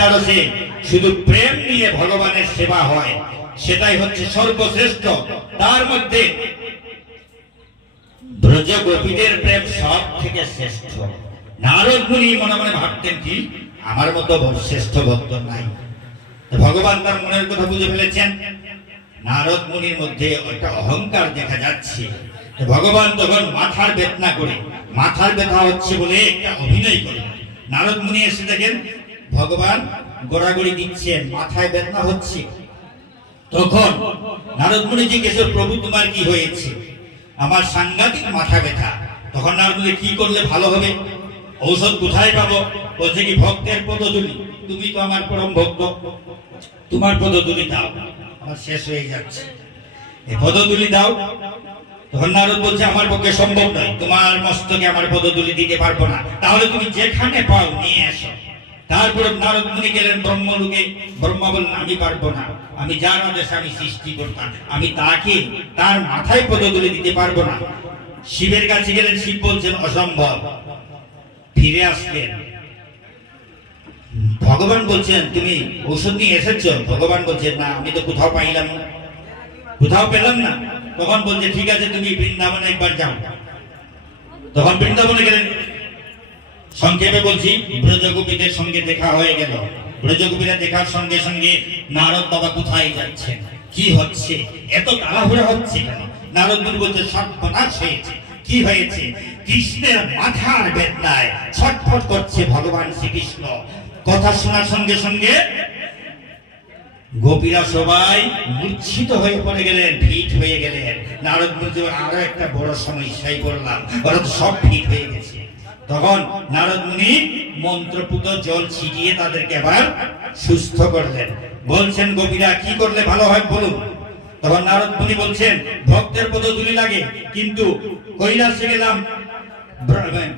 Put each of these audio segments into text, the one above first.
দ্বাদশে শুধু প্রেম নিয়ে ভগবানের সেবা হয়, সেটাই হচ্ছে সর্বশ্রেষ্ঠ। তার মধ্যে ব্রজ গোপীদের প্রেম সব থেকে শ্রেষ্ঠ। নারদ মুনি মনে মনে ভাবতেন কি আমার মতো শ্রেষ্ঠ ভক্ত নাই। ভগবান তার মনের কথা বুঝে ফেলেছেন। নারদ মুনির মধ্যে একটা অহংকার দেখা যাচ্ছে। ভগবান তখন মাথার বেদনা করে, মাথার ব্যথা হচ্ছে বলে একটা অভিনয় করে নারদ মুনি এসে দেখেন ভগবান গোড়াগড়ি দিচ্ছেন, মাথায় বেদনা হচ্ছে। তখন নারদ মুনি জিজ্ঞেস, প্রভু তোমার কি হয়েছে? আমার সাংঘাতিক মাথা ব্যথা। তখন নারদ মুনি, কি করলে ভালো হবে? ঔষধ কোথায় পাবো? বলছে কি ভক্তের পদধূলি, তুমি তো আমার পরম ভক্ত, তোমার পদধূলি দাও, আমার শেষ হয়ে যাচ্ছে, এই পদধূলি দাও। তখন নারদ বলছে আমার পক্ষে সম্ভব নয়, তোমার মস্তকে আমার পদধূলি দিতে পারবো না, তাহলে তুমি যেখানে পাও নিয়ে এসো। তারপরে নারদ মুনি গেলেন ব্রহ্মলোকে। ব্রহ্মা বললেন আমি পারবো না, আমি যার আদেশে আমি সৃষ্টি করতাম, আমি তাকে তার মাথায় পদধূলি দিতে পারবো না। শিবের কাছে গেলেন, শিব বলছেন অসম্ভব। ফিরে আসলেন, ভগবান বলছেন তুমি ঔষধ নিয়ে এসেছো? ভগবান বলছেন না, আমি তো কোথাও পাইলাম না, কোথাও পেলাম না। তখন বলছে ঠিক আছে তুমি বৃন্দাবনে একবার যাও। তখন বৃন্দাবনে গেলেন। সংক্ষেপে বলছি, ব্রজগোপীদের সঙ্গে দেখা হয়ে গেল। ব্রজগোপীরা দেখার সঙ্গে সঙ্গে নারদ বাবা কোথায় যাচ্ছেন, কি হচ্ছে, এত তাড়াহুড়া হচ্ছে কেন? নারদ মুনি বলছে সর্বনাশ হয়েছে। কি হয়েছে? কৃষ্ণের মাথার বেদনায় ছটফট করছে ভগবান শ্রীকৃষ্ণ। কথা শোনার সঙ্গে সঙ্গে গোপীরা সবাই মূর্ছিত হয়ে পড়ে গেলেন, ফিট হয়ে গেলেন। নারদ মুনি আরো একটা বড় সমস্যায় পড়লাম, ওরা তো সব ফিট হয়ে গেছে। তখন নারদ মুনি মন্ত্রপুত জল ছিটিয়ে তাদেরকে আবার সুস্থ করলেন। বলছেন গোপীরা কি করলে ভালো হয় বলুন। তখন নারদ মুনি বলছেন ভক্তের পদধূলি লাগে, কিন্তু কৈলাসে গেলাম,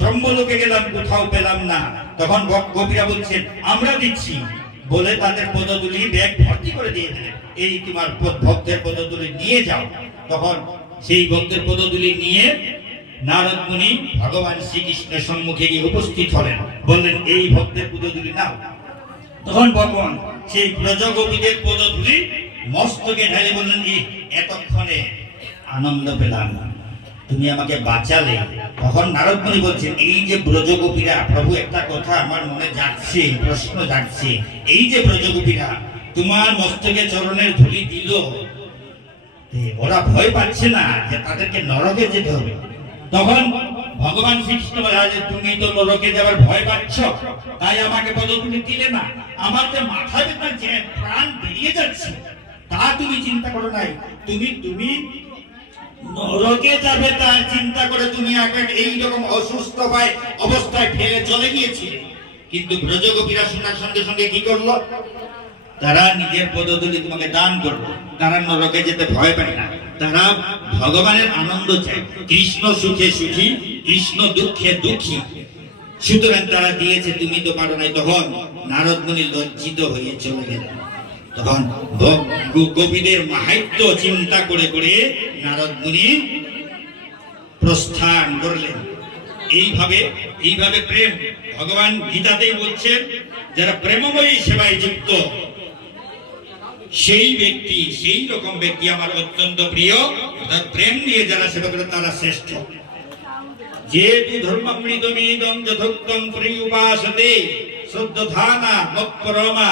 ব্রহ্মলোকে গেলাম, কোথাও পেলাম না। তখন গোপীরা বলছেন আমরা দিচ্ছি বলে তাদের পদধূলি ব্যাগ ভর্তি করে দিয়ে দিলেন, এই তোমার ভক্তের পদধূলি নিয়ে যাও। তখন সেই ভক্তের পদধূলি নিয়ে নারদ মুনি ভগবান শ্রীকৃষ্ণের সম্মুখে গিয়ে উপস্থিত হলেন, বললেন এই ভক্তের পদধূলি নাও। তখন ভগবান সেই ব্রজগোপীদের পদধূলি মস্তকে ঢেলে বললেন এতক্ষণে আনন্দ পেলাম, তুমি আমাকে বাঁচালে। তখন নারদ মুনি বলছেন এই যে ব্রজগোপীরা, প্রভু একটা কথা আমার মনে যাচ্ছে, প্রশ্ন যাচ্ছে, এই যে ব্রজগোপীরা তোমার মস্তকে চরণের ধূলি দিল, ওরা ভয় পাচ্ছে না যে তাদেরকে নরকে যেতে হবে? তখন ভগবান শ্রীকৃষ্ণ বলে তুমি তো নরকে যাবার ভয় পাচ্ছ, তাই আমাকে পদধূলি দিলে না। আমার যে মাথা ব্যথা, যে প্রাণ বেরিয়ে যাচ্ছে, তা তুমি চিন্তা করো নাই। তুমি নরকে যাবে তার চিন্তা করে তুমি এইরকম অসুস্থ অবস্থায় ফেলে চলে গিয়েছিলে। কিন্তু ব্রজগোপীরা শোনার সঙ্গে সঙ্গে কি করলো? তারা নিজের পদধূলি তোমাকে দান করলো। তারা নরকে যেতে ভয় পায় না, তারা ভগবানের আনন্দ চায়। কৃষ্ণ সুখে সুখী, কৃষ্ণ দুঃখে দুঃখী, সুতরাং তারা দিয়েছে, তুমি তো পারো নাই। তখন নারদ মুনি লজ্জিত হয়ে চলে গেলেন। তখন গোপীদের মাহাত্ম্য চিন্তা করে করে নারদ মুনি প্রস্থান করলেন। এইভাবে প্রেম, ভগবান গীতাতেই বলছেন যারা প্রেমময়ী সেবায় যুক্ত সেই ব্যক্তি, সেই রকম ব্যক্তি আমার অত্যন্ত প্রিয়। প্রেম নিয়ে যারা সেবা করে তারা শ্রেষ্ঠ। যেতু ধর্মামৃতমিদং যথোক্তং প্রিয়ুপাসতে শ্রদ্ধানা মৎপরমা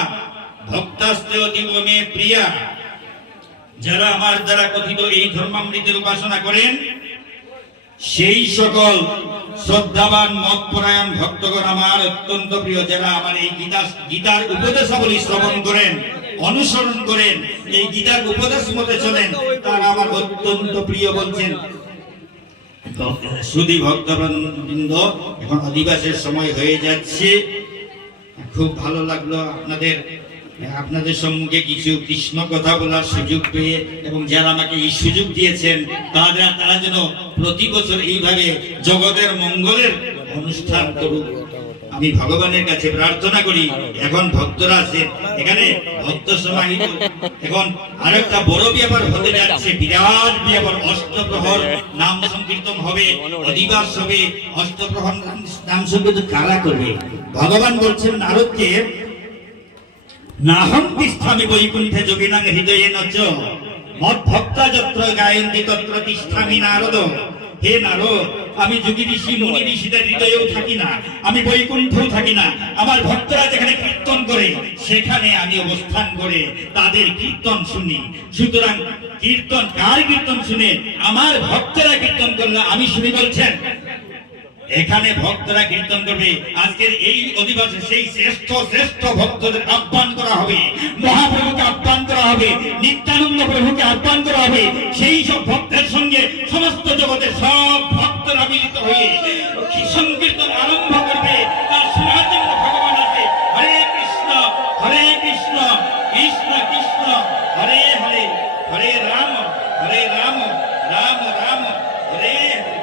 ভক্তাস্তে অতীব মে প্রিয়া। যারা আমার দ্বারা কথিত এই ধর্মামৃতের উপাসনা করেন সেই সকল শ্রদ্ধাবান মতপরায়ণ ভক্তগণ আমার অত্যন্ত প্রিয়। যারা আমার এই গীতার উপদেশাবলী শ্রবণ করেন, অনুসরণ করেন, এই গীতার উপদেশ মতে চলেন, তারা আমার অত্যন্ত প্রিয়। বলছেন সুধী ভক্তবৃন্দ, এখন অধিবাসের সময় হয়ে যাচ্ছে। খুব ভালো লাগলো আপনাদের সম্মুখে কিছু কৃষ্ণ কথা বলার সুযোগ পেয়ে, এবং যারা আমাকে এই সুযোগ দিয়েছেন তারা যেন প্রতি বছর এইভাবে জগতের মঙ্গলের অনুষ্ঠান করুক, আমি ভগবানের কাছে প্রার্থনা করি। এখন ভক্তরা আছেন এখানে, ভক্ত সমাহিত। এখন আরেকটা বড় ব্যাপার হতে যাচ্ছে, বিরাট ব্যাপার। অষ্টপ্রহর নাম সংকীর্তন হবে, অধিবাস হবে। অষ্টপ্রহর নাম সংকীর্তন কারা করবে? ভগবান বলছেন নারদকে নাহং তিষ্ঠামি বৈকুণ্ঠে যোগিনাং হৃদয়ে নচ মদ্ভক্তা যত্র গায়ন্তি তত্র তিষ্ঠামি নারদ। হে নারদ, আমি যোগী ঋষি মুনি ঋষিদের হৃদয়েও থাকি না, আমি বৈকুণ্ঠেও থাকি না। আমার ভক্তরা যেখানে কীর্তন করে সেখানে আমি অবস্থান করে তাদের কীর্তন শুনি। সুতরাং কীর্তন, কার কীর্তন শুনে? আমার ভক্তরা কীর্তন করলে আমি শুনি বলছেন। এখানে ভক্তরা কীর্তন করবে। আজকের এই অধিবাসে সেই শ্রেষ্ঠ শ্রেষ্ঠ ভক্তদের আহ্বান করা হবে, মহাপ্রভুকে আহ্বান করা হবে, নিত্যানন্দ প্রভুকে আহ্বান করা হবে। সেই সব ভক্তের সঙ্গে সমস্ত জগতের সব ভক্তরা মিলিত হয়ে সংকীর্তন আরম্ভ করবে। তার শোনার জন্য ভগবান আছে। হরে কৃষ্ণ কৃষ্ণ কৃষ্ণ হরে হরে, হরে রাম রাম রাম হরে হরে।